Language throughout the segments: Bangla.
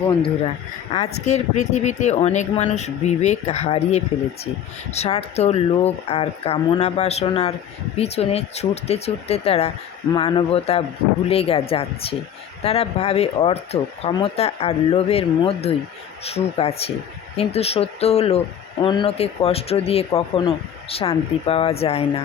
বন্ধুরা, আজকের পৃথিবীতে অনেক মানুষ বিবেক হারিয়ে ফেলেছে। স্বার্থ, লোভ আর কামনা বাসনার পিছনে ছুটতে ছুটতে তারা মানবতা ভুলে যাচ্ছে। তারা ভাবে অর্থ, ক্ষমতা আর লোভের মধ্যেই সুখ আছে, কিন্তু সত্য হলো অন্যকে কষ্ট দিয়ে কখনো শান্তি পাওয়া যায় না।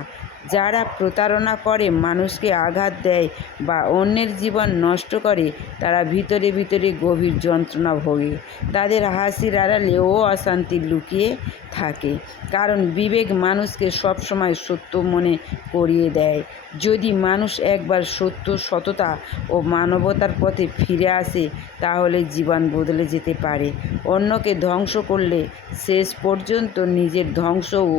যারা প্রতারণা করে, মানুষকে আঘাত দেয় বা অন্যের জীবন নষ্ট করে, তারা ভিতরে ভিতরে গভীর যন্ত্রণা ভোগে। তাদের হাসির আড়ালে অশান্তি লুকিয়ে থাকে, কারণ বিবেক মানুষকে সবসময় সত্য মনে করিয়ে দেয়। যদি মানুষ একবার সততা ও মানবতার পথে ফিরে আসে, তাহলে জীবন বদলে যেতে পারে। অন্যকে ধ্বংস করলে শেষ পর্যন্ত নিজের ধ্বংসও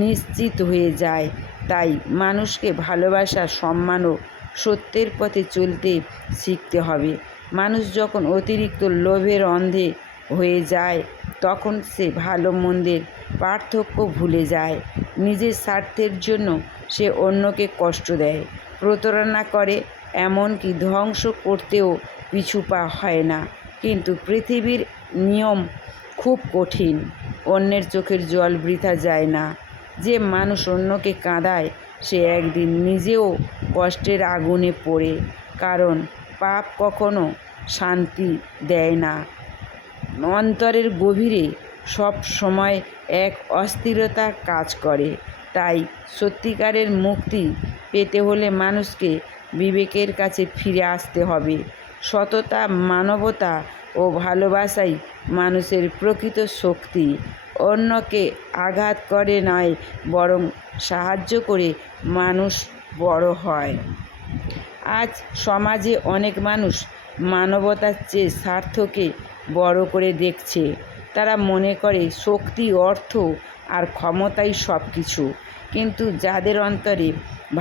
নিশ্চিত হয়ে যায়। তাই মানুষকে ভালোবাসা, সম্মান ও সত্যের পথে চলতে শিখতে হবে। মানুষ যখন অতিরিক্ত লোভের অন্ধে হয়ে যায়, তখন সে ভালো মন্দের পার্থক্য ভুলে যায়। নিজের স্বার্থের জন্য সে অন্যকে কষ্ট দেয়, প্রতারণা করে, এমনকি ধ্বংস করতেও পিছু পা হয় না। কিন্তু পৃথিবীর নিয়ম খুব কঠিন। অন্যের চোখের জল বৃথা যায় না। যে মানুষ অন্যকে কাঁদায়, সে একদিন নিজেও কষ্টের আগুনে পড়ে। কারণ পাপ কখনো শান্তি দেয় না, অন্তরের গভীরে সব সময় এক অস্থিরতা কাজ করে। তাই সত্যিকারের মুক্তি পেতে হলে মানুষকে বিবেকের কাছে ফিরে আসতে হবে। সততা, মানবতা ও ভালোবাসাই মানুষের প্রকৃত শক্তি। অন্যকে আঘাত করে নয়, বরং সাহায্য করে মানুষ বড় হয়। আজ সমাজে অনেক মানুষ মানবতার চেয়ে স্বার্থকে বড় করে দেখছে। তারা মনে করে শক্তি, অর্থ আর ক্ষমতাই সব কিছু। কিন্তু যাদের অন্তরে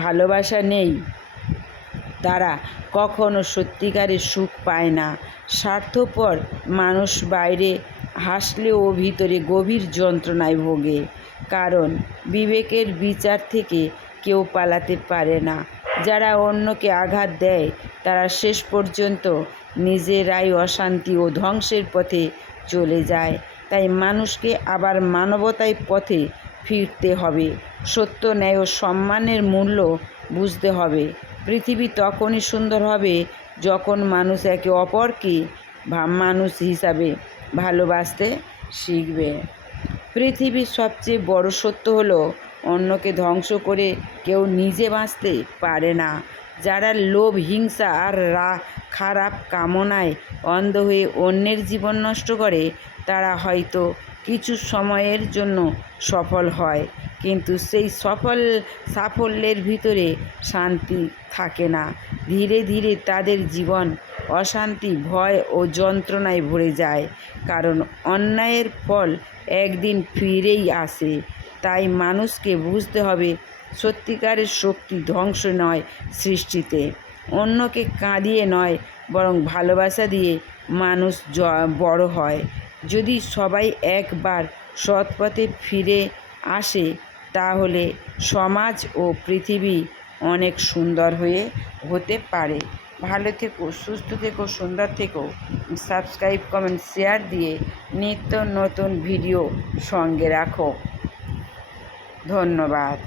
ভালোবাসা নেই, তারা কখনো সত্যিকারের সুখ পায় না। স্বার্থপর মানুষ বাইরে হাসলেও ভিতরে গভীর যন্ত্রণায় ভোগে, কারণ বিবেকের বিচার থেকে কেউ পালাতে পারে না। যারা অন্যকে আঘাত দেয়, তারা শেষ পর্যন্ত নিজেরাই অশান্তি ও ধ্বংসের পথে চলে যায়। তাই মানুষকে আবার মানবতার পথে ফিরতে হবে। সত্য, ন্যায় ও সম্মানের মূল্য বুঝতে হবে। পৃথিবী তখনই সুন্দর হবে যখন মানুষ একে অপরকে মানুষ হিসাবে ভালোবাসতে শিখবে। পৃথিবীর সবচেয়ে বড় সত্য হলো, অন্যকে ধ্বংস করে কেউ নিজে বাঁচতে পারে না। যারা লোভ, হিংসা আর খারাপ কামনায় অন্ধ হয়ে অন্যের জীবন নষ্ট করে, তারা হয়তো কিছু সময়ের জন্য সফল হয়, কিন্তু সেই সাফল্যের ভিতরে শান্তি থাকে না। ধীরে ধীরে তাদের জীবন অশান্তি, ভয় ও যন্ত্রণায় ভরে যায়, কারণ অন্যায়ের ফল একদিন ফিরেই আসে। তাই মানুষকে বুঝতে হবে, সত্যিকারের শক্তি ধ্বংস নয়, সৃষ্টিতে। অন্যকে কাঁদিয়ে নয়, বরং ভালোবাসা দিয়ে মানুষ বড় হয়। যদি সবাই একবার সৎ পথে ফিরে আসে, তাহলে সমাজ ও পৃথিবী অনেক সুন্দর হতে পারে। ভালো থেকো, সুস্থ থেকো, সুন্দর থেকো। সাবস্ক্রাইব, কমেন্ট, শেয়ার দিয়ে নিত্য নতুন ভিডিও সঙ্গে রাখো। ধন্যবাদ।